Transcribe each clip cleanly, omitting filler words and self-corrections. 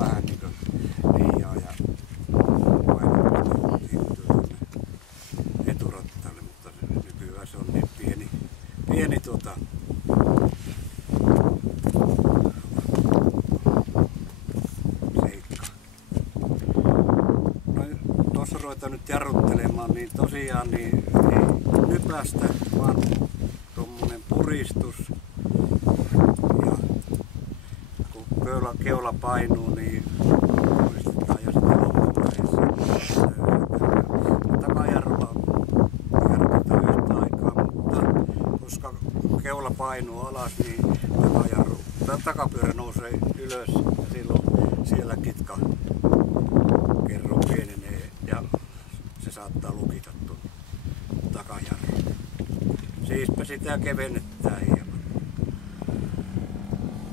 vähän niin kuin liiaa ja paino siirtyy tuonne eturattaille, mutta nykyään se on niin pieni seikka. No, tuossa ruvetaan nyt jarruttelemaan, niin tosiaan niin ei nypästä, vaan tuommoinen puristus. Ja kun keula painuu, niin puristetaan ja sitten loppuvaiheessa takajarrulla jarrutetaan yhtä aikaa, mutta koska keula painuu alas, niin takapyörä nousee ylös ja silloin siellä kitka kerro pienenee ja se saattaa lukita tuon takajarru. Siispä sitä kevennetään hieman.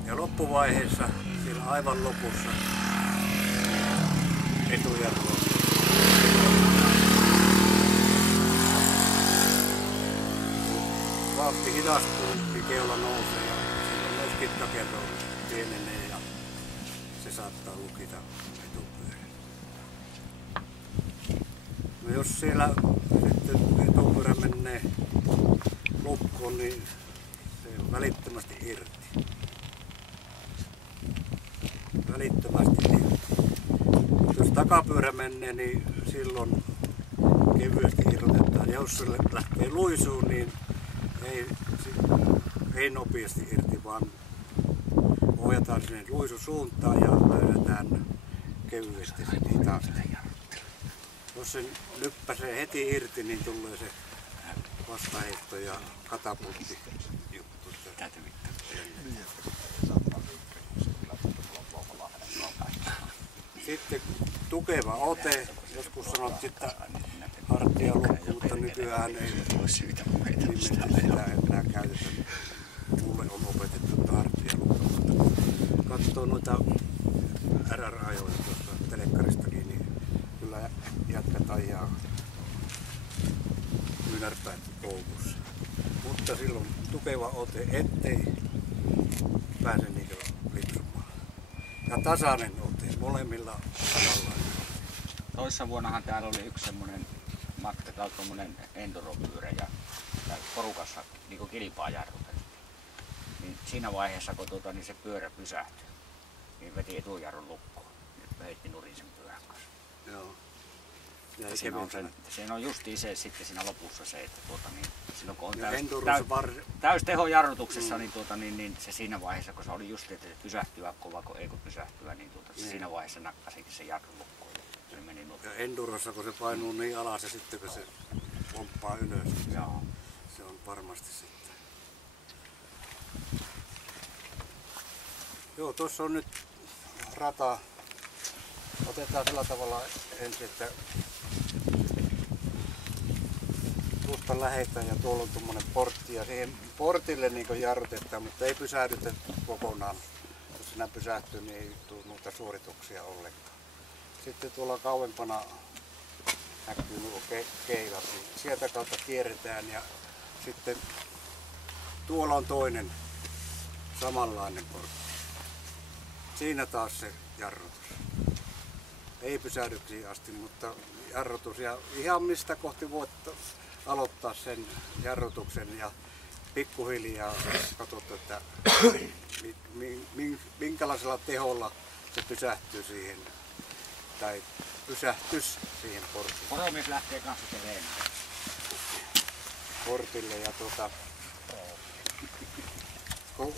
Ja loppuvaiheessa, siellä aivan lopussa, etujarru on. Vauhti hidastuu, niin keula nousee ja silloin myös kitkakerro pienenee ja se saattaa lukita etupyörän. No jos siellä sitten etupyörä menee lukkoon, niin se on välittömästi irti. Jos takapyörä menee, niin silloin kevyesti irrotetaan. Ja jos se lähtee luisuun, niin ei nopeasti irti, vaan ohjataan sinne luisusuuntaan ja löydetään kevyesti hitaasti. Jos se nyppäsee heti irti, niin tulee se vastaheitto ja katapultti juttu. Sitten tukeva ote. Joskus sanottiin, että hartialukko, mutta nykyään ei sitä enää käytetä. Mulle on opetettu hartialukko. Katsoo noita RR-ajoja tuossa telekkaristakin, niin kyllä jätkät ajaa mynärpäät koukussa. Mutta silloin tukeva ote, ettei pääse niitä lipsumaan. Ja tasainen ote, molemmilla samalla. Toissa vuonnahan täällä oli yksi semmoinen matka, tai tommonen enduropyörä ja porukassa niin kilpaa jarruteltiin. Niin siinä vaiheessa, kun niin se pyörä pysähtyi, niin veti etujarrun lukkoon ja heitti nurin sen pyörän kanssa. Joo. Siinä on justiin se sitten siinä lopussa se, että niin, silloin kun on täystehojarrutuksessa, niin se siinä vaiheessa, kun se oli just, että se pysähtyä kova, kun ei kun pysähtyä, niin siinä vaiheessa nakkasikin se jarrun lukkoon. Ja endurossa, kun se painuu niin alas ja sitten kun se pomppaa ylös, niin se on varmasti sitten. Joo, tuossa on nyt rata. Otetaan sillä tavalla ensin, että tuosta lähetään ja tuolla on tuommoinen portti ja siihen portille niin jarrutetaan, mutta ei pysähdytä kokonaan. Jos sinä pysähtyy, niin ei tule noita suorituksia ollenkaan. Sitten tuolla kauempana näkyy nuo keilat, niin sieltä kautta kierretään ja sitten tuolla on toinen samanlainen portti. Siinä taas se jarrutus. Ei pysähdyksiin asti, mutta jarrutus ja ihan mistä kohti voit aloittaa sen jarrutuksen ja pikkuhiljaa katsot, että minkälaisella teholla se pysähtyy siihen tai pysähtys siihen portille. Poromies lähtee kanssa tereen portille ja kun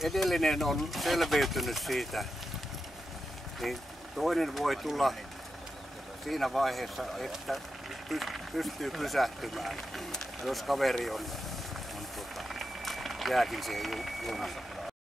edellinen on selviytynyt siitä, niin toinen voi tulla siinä vaiheessa, että pystyy pysähtymään, jos kaveri on jääkin siihen junaan.